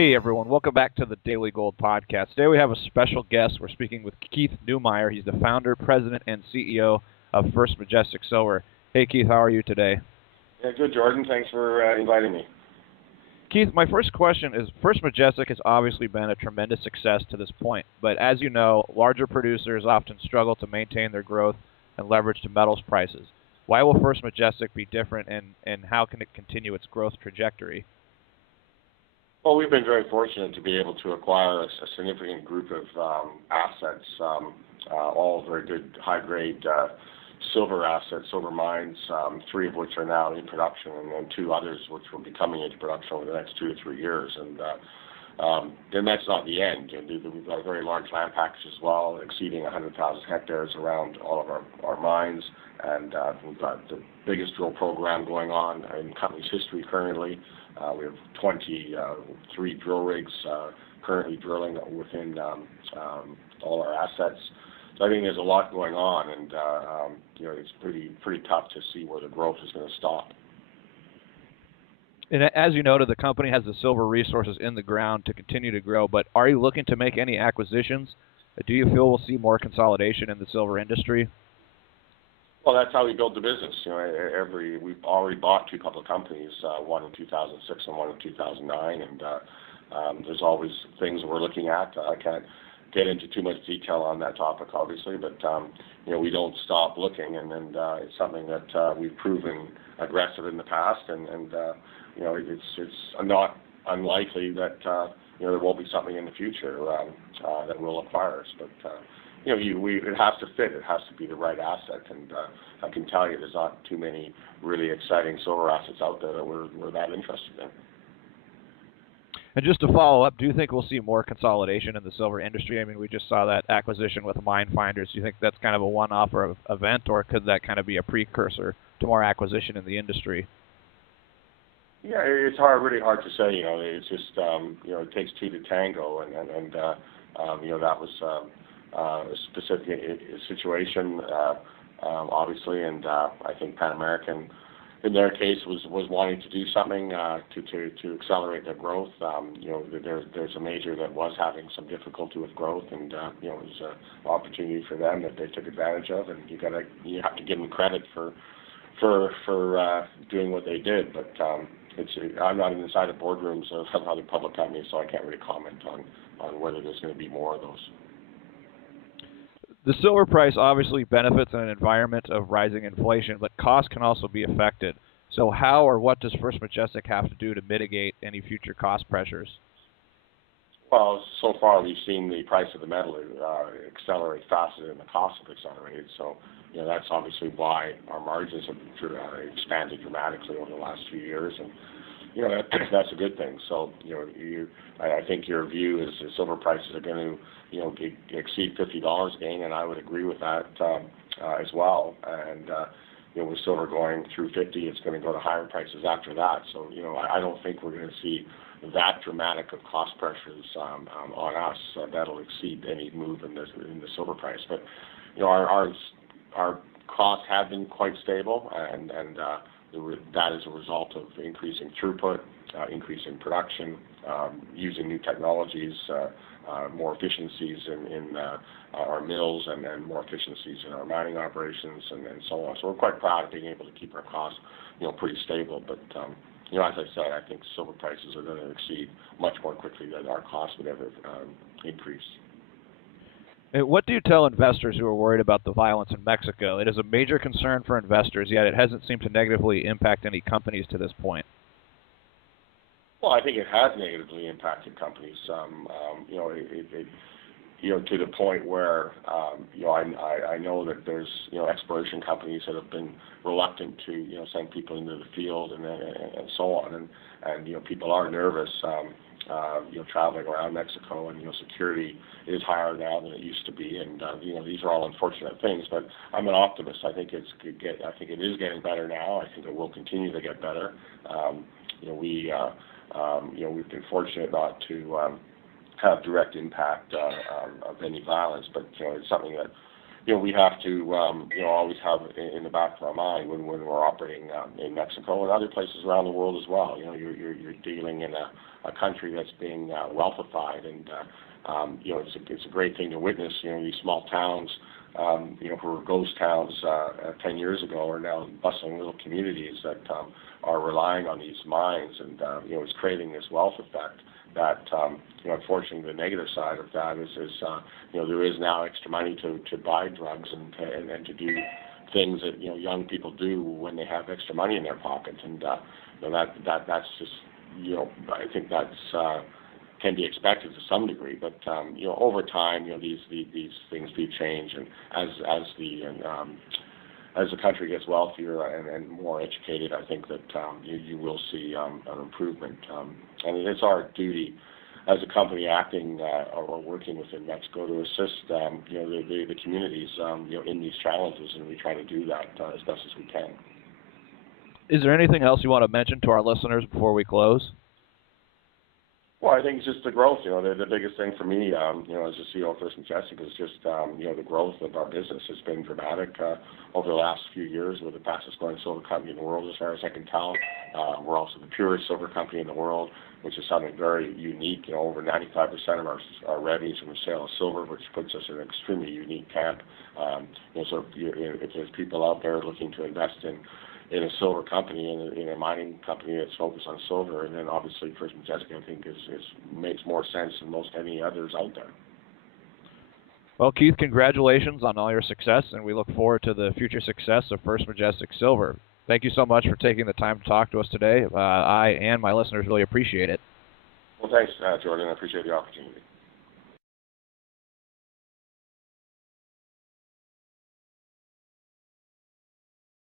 Hey everyone, welcome back to the Daily Gold Podcast. Today we have a special guest. We're speaking with Keith Neumeyer. He's the founder, president, and CEO of First Majestic Silver. Hey Keith, how are you today? Yeah, good, Jordan. Thanks for inviting me. Keith, my first question is, First Majestic has obviously been a tremendous success to this point, but as you know, larger producers often struggle to maintain their growth and leverage to metals prices. Why will First Majestic be different, and how can it continue its growth trajectory? Well, we've been very fortunate to be able to acquire a significant group of assets, all very good, high-grade silver assets, silver mines, three of which are now in production, and then two others which will be coming into production over the next 2 to 3 years. And then that's not the end. We've got a very large land package as well, exceeding 100,000 hectares around all of our mines, and we've got the biggest drill program going on in the company's history currently. We have 23 drill rigs currently drilling within all our assets. So I think there's a lot going on, and it's pretty tough to see where the growth is going to stop. And as you noted, the company has the silver resources in the ground to continue to grow, but are you looking to make any acquisitions? Do you feel we'll see more consolidation in the silver industry? Well, that's how we build the business. We've already bought two public companies, one in 2006 and one in 2009, and there's always things we're looking at. I can't get into too much detail on that topic, obviously, but we don't stop looking, and it's something that we've proven aggressive in the past, and it's not unlikely that there will be something in the future that will acquire us, but. It has to fit. It has to be the right asset, and I can tell you there's not too many really exciting silver assets out there that we're that interested in. And just to follow up, do you think we'll see more consolidation in the silver industry? I mean, we just saw that acquisition with Mine Finders. Do you think that's kind of a one-off or event, or could that kind of be a precursor to more acquisition in the industry? Yeah, it's really hard to say. It's just it takes two to tango, and that was. A specific situation, obviously, and I think Pan American, in their case, was wanting to do something to accelerate their growth. There's a major that was having some difficulty with growth, and it was an opportunity for them that they took advantage of, and you have to give them credit for doing what they did. But I'm not inside the boardrooms of other public companies, so I can't really comment on whether there's going to be more of those. The silver price obviously benefits in an environment of rising inflation, but costs can also be affected. So how or what does First Majestic have to do to mitigate any future cost pressures? Well, so far we've seen the price of the metal accelerate faster than the cost have accelerated. So, that's obviously why our margins have expanded dramatically over the last few years, and that's a good thing. So, I think your view is that silver prices are going to exceed $50 again, and I would agree with that as well. And with silver going through 50, it's going to go to higher prices after that. So I don't think we're going to see that dramatic of cost pressures on us that'll exceed any move in the silver price. But our costs have been quite stable, and that is a result of increasing throughput, increasing production, using new technologies. More efficiencies in our mills and more efficiencies in our mining operations and so on. So we're quite proud of being able to keep our costs, pretty stable. But as I said, I think silver prices are going to exceed much more quickly than our costs would ever increase. And what do you tell investors who are worried about the violence in Mexico? It is a major concern for investors, yet it hasn't seemed to negatively impact any companies to this point. Well, I think it has negatively impacted companies. To the point where I know that there's exploration companies that have been reluctant to send people into the field and so on, and people are nervous traveling around Mexico, and security is higher now than it used to be, and these are all unfortunate things. But I'm an optimist. I think it is getting better now. I think it will continue to get better. We've been fortunate not to have direct impact of any violence, but it's something that we have to, always have in the back of our mind when we're operating in Mexico and other places around the world as well. You're dealing in a country that's being wealthified, and it's a great thing to witness. These small towns, who were ghost towns 10 years ago, are now bustling little communities that are relying on these mines, and it's creating this wealth effect. That unfortunately, the negative side of that is there is now extra money to buy drugs and to do things that young people do when they have extra money in their pockets, and that's just I think that's can be expected to some degree, but over time these things do change, and as the country gets wealthier and more educated, I think that you will see an improvement. And it's our duty as a company acting or working within Mexico to assist the communities in these challenges, and we try to do that as best as we can. Is there anything else you want to mention to our listeners before we close? Well, I think it's just the growth. The biggest thing for me, as a CEO of First Majestic, is just the growth of our business has been dramatic over the last few years. We're the fastest growing silver company in the world, as far as I can tell. We're also the purest silver company in the world, which is something very unique. Over 95% of our revenues from the sale of silver, which puts us in an extremely unique camp. So if there's people out there looking to invest in a silver company, in a mining company that's focused on silver, and then obviously First Majestic, I think, makes more sense than most any others out there. Well, Keith, congratulations on all your success, and we look forward to the future success of First Majestic Silver. Thank you so much for taking the time to talk to us today. I and my listeners really appreciate it. Well, thanks, Jordan. I appreciate the opportunity.